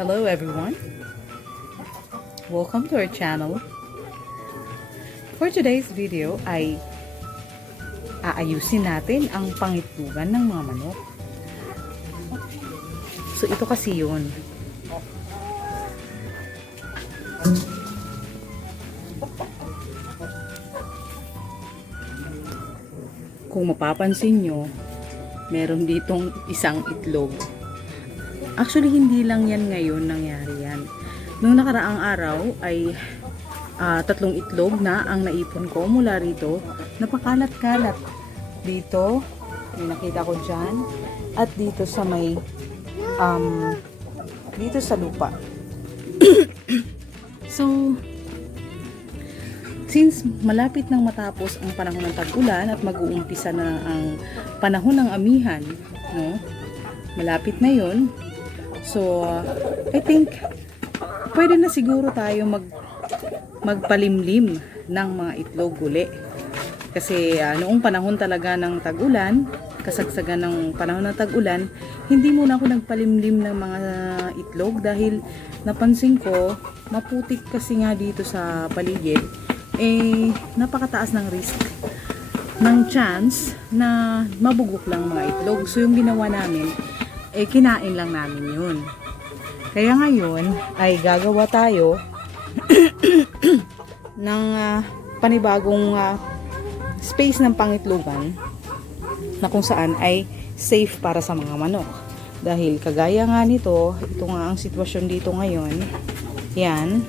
Hello everyone, welcome to our channel. For today's video ay aayusin natin ang pangitlugan ng mga manok. So ito kasi yun. Kung mapapansin nyo, meron ditong isang itlog. Actually, hindi lang yan ngayon nangyari yan. Noong nakaraang araw ay 3 itlog na ang naipon ko mula rito. Napakalat-kalat. Dito, may nakita ko dyan. At dito sa may, dito sa lupa. So, since malapit nang matapos ang panahon ng tag-ulan at mag-uumpisa na ang panahon ng amihan, no? Malapit na yon. So, I think pwede na siguro tayo magpalimlim ng mga itlog uli. Kasi noong panahon talaga ng tag-ulan, kasagsagan ng panahon ng tag-ulan, hindi muna ako nagpalimlim ng mga itlog dahil napansin ko, maputik kasi nga dito sa paligid, napakataas ng risk ng chance na mabugok lang mga itlog. So yung ginawa namin, kinain lang namin yun. Kaya ngayon ay gagawa tayo ng panibagong space ng pangitlugan na kung saan ay safe para sa mga manok. Dahil kagaya nga nito, ito nga ang sitwasyon dito ngayon. Yan,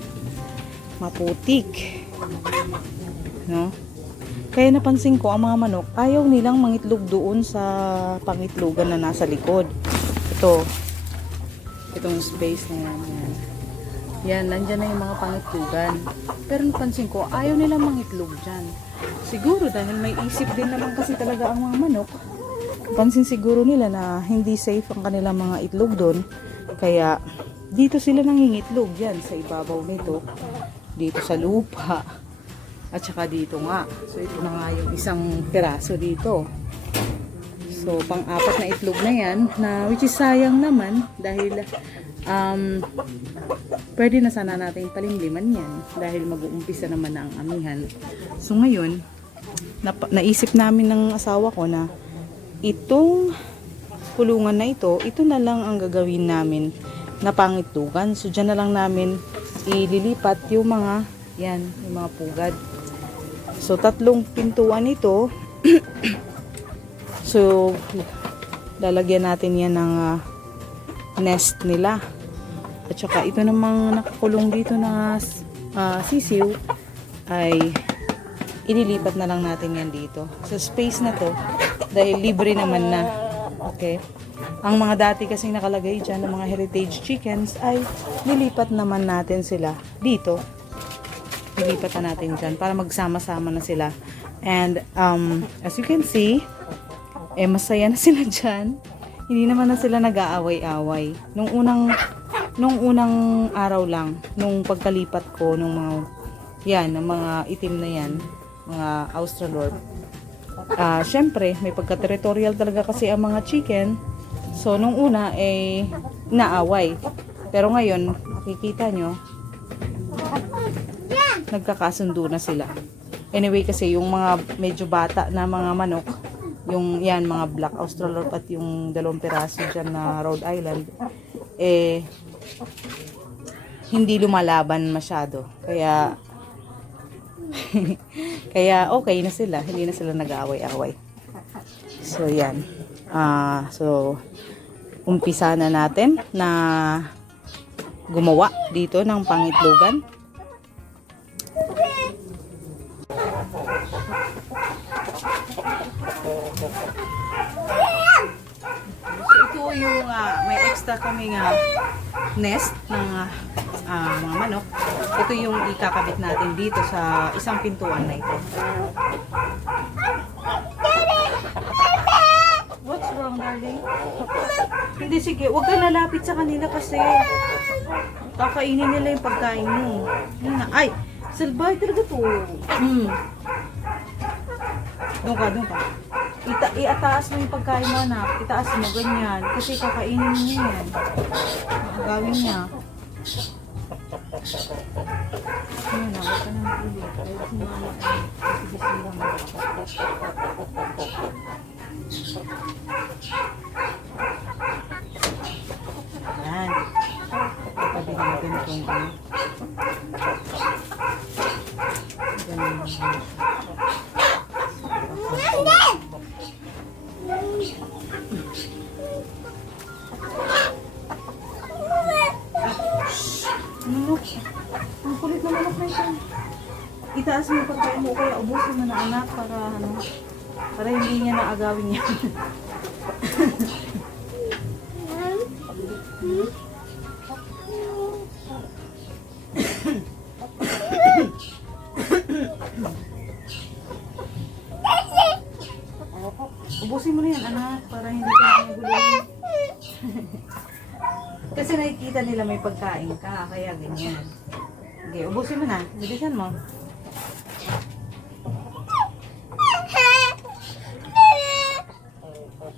maputik. No? Kaya napansin ko ang mga manok, ayaw nilang mangitlog doon sa pangitlugan na nasa likod. Itong space na yan. Yan, nandyan na yung mga pangitlugan. Pero napansin ko, ayaw nilang mangitlog dyan. Siguro dahil may isip din naman kasi talaga ang mga manok. Pansin siguro nila na hindi safe ang kanilang mga itlog doon. Kaya dito sila nangingitlog yan sa ibabaw nito. Dito sa lupa. At saka dito nga. So ito na nga yung isang piraso dito. So pang-apat na itlog na yan, na which is sayang naman dahil pwede na sana natin palimliman yan dahil mag-uumpisa naman na ang amihan. So ngayon, naisip namin ng asawa ko na itong kulungan na ito na lang ang gagawin namin na pangitlugan. So dyan na lang namin ililipat yung mga yung mga pugad. So 3 pintuan ito. So lalagyan natin yan ng nest nila. At saka ito namang nakakulong dito na sisiw ay ililipat na lang natin yan dito. So space na to dahil libre naman na. Okay. Ang mga dati kasing nakalagay dyan ng mga heritage chickens ay nilipat naman natin sila dito. Nilipat na natin dyan para magsama-sama na sila. And as you can see, masaya na sila dyan. Hindi naman na sila nag-aaway-away. Nung unang araw lang, nung pagkalipat ko ng mga mga itim na yan, mga Australorp. Syempre, may pagka-territorial talaga kasi ang mga chicken. So nung una naaway. Pero ngayon, makikita nyo, nagkakasundo na sila. Anyway, kasi yung mga medyo bata na mga manok, yung mga Black Australorp at yung 2 piraso dyan na Rhode Island, hindi lumalaban masyado. Kaya kaya okay na sila, hindi na sila nag-aaway-away. So yan. So umpisa na natin na gumawa dito ng pangitlugan. So ito yung may extra kaming nest ng mga manok. Ito yung ikakabit natin dito sa isang pintuan na ito. What's wrong, darling? Hindi, sige. Huwag ka lalapit sa kanila kasi kakainin nila yung pagkain mo. Ay! Salbay talaga to. Doon ka. Iataas mo yung pagkain mo, anak. Itaas mo, ganyan. Kasi kakainin mo yan. Gagawin niya. Ayan na, huwag ka na mag-ulit. Dahil si mama ay sigising lang ako. Ayan. Tabi natin itong ano. Ganun lang. Manok. Ang kulit na manok na ito. Itaas mo yung pagkain mo kaya ubusin mo na anak para ano, para hindi niya naagawin yan. Ubusin mo na yan anak para hindi ka naguluhin. Kasi nakikita nila may pagkain ka, kaya ganyan. Okay, ubusin mo na. Bilisan mo.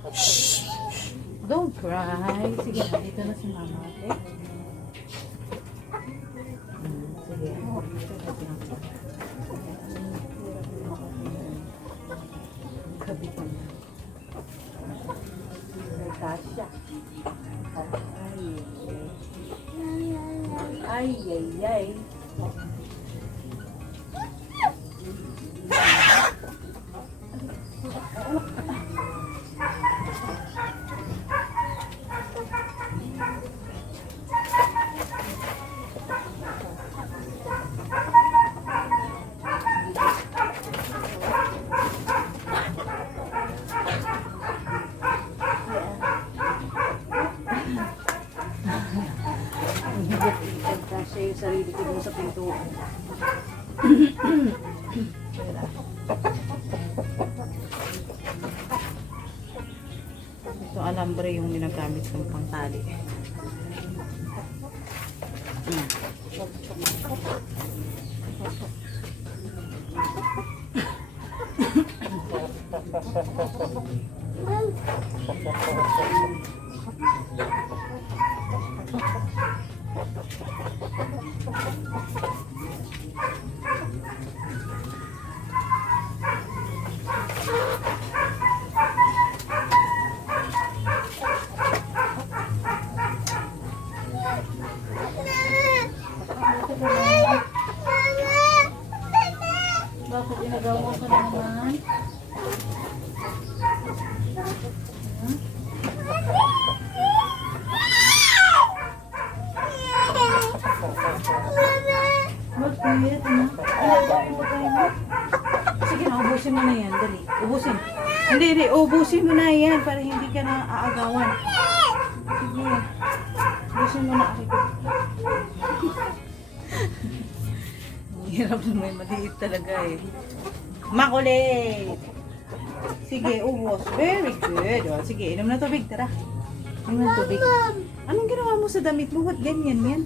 Shh! Don't cry. Sige na, dito na si mama, okay? Sige. Gabi ka na. Kasya. Ay, ay, ay. Kasi yung sarili ko dun sa pintuan. Ito alambre yung ginagamit ng pangtali. Bakit ginagawa ka naman? Bakit? Sige na, ubusin mo na yan. Dali, ubusin. Hindi, ubusin mo na yan para hindi ka na aagawan. Sige. Ubusin mo na. Ang hirap na may maliit talaga eh. Makulit! Sige, ubos. Very good. O, sige, inom na tubig. Tara. Inom na tubig. Anong ginawa mo sa damit mo? Ba't ganyan yan?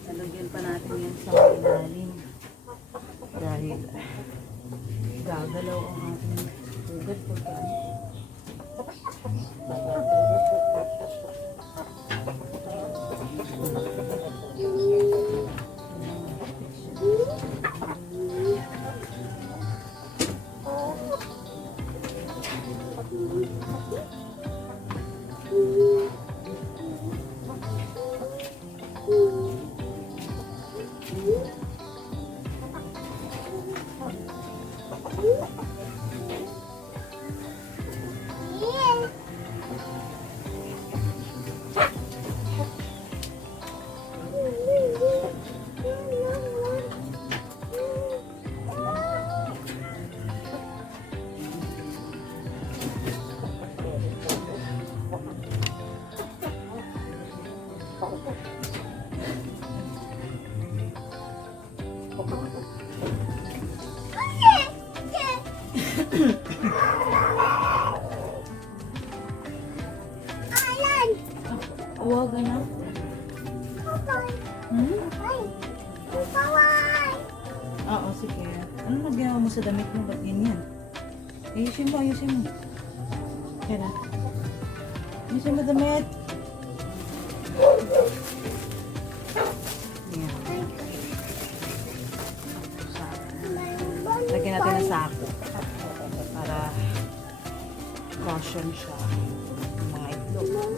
Talagyan pa natin yan sa ilalim dahil gagalaw ang ating ugat pagkain. Huwag na. Hmm? Oo, sige. Ano na ginawa mo sa damit mo? Ba't ganyan? Ayusin mo, ayusin mo. Kaya na. Ayusin mo damit. Ayan. Lagyan natin ng sako. Para caution siya. Yung mga itlog.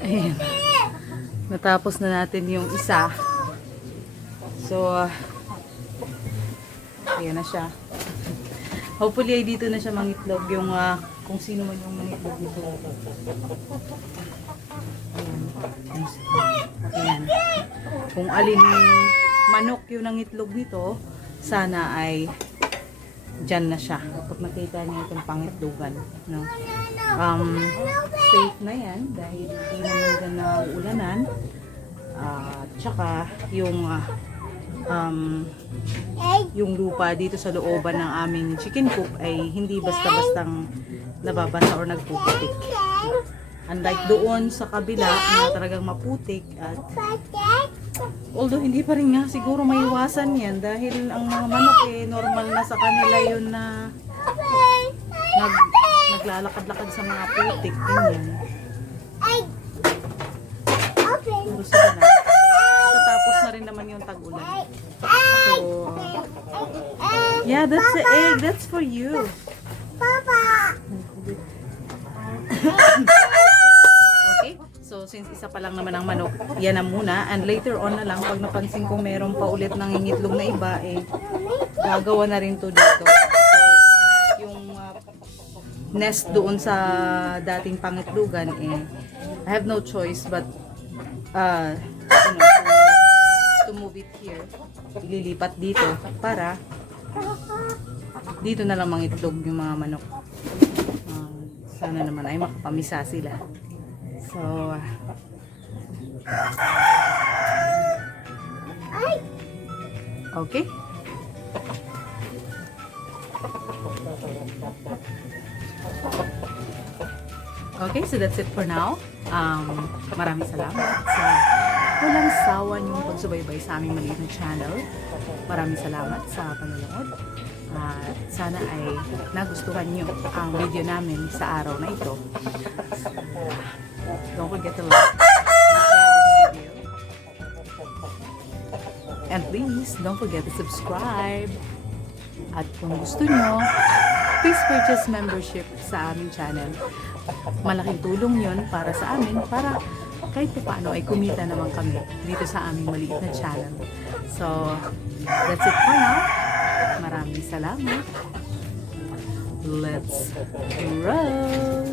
Ayan. Natapos na natin yung isa. So, ayan na siya. Hopefully ay dito na siya mangitlog yung kung sino man yung mangitlog dito. Ayan. Kung alin manok yung nangitlog dito, sana ay dyan na siya. Kapag nakita niya itong pangitlogan. No? Safe na yan dahil hindi naman dyan na uulanan. Tsaka yung lupa dito sa looban ng aming chicken coop ay hindi basta-bastang nababasa or nagpuputik. Unlike doon sa kabila na talagang maputik at although hindi pa rin nga siguro maiwasan yan dahil ang mga manok normal na sa kanila yun na naglalakad-lakad sa mga putik. Ganyan. Puro sila na. Tatapos na rin naman yung tag-ulan. So, yeah, that's the egg. That's for you. Okay? So, since isa pa lang naman ang manok, yan na muna. And later on na lang, pag napansin kong meron pa ulit nangingitlog na iba, gagawa na rin to dito. So, yung nest doon sa dating pangitlugan, I have no choice but to move it here. Ililipat dito para dito na lang mangitlog yung mga manok. Sana naman ay makapamisa sila. So, okay. Okay, so that's it for now. Maraming salamat sa walang sawa niyong pagsubaybay sa aming maliit na channel. Maraming salamat sa panonood. At sana ay nagustuhan niyo ang video namin sa araw na ito. Don't forget to like and share this video. And please, don't forget to subscribe. At kung gusto nyo, please purchase membership sa aming channel. Malaking tulong yon para sa amin, para kahit paano ay kumita naman kami dito sa aming maliit na channel. So, that's it for now. Maraming salamat. Let's roll!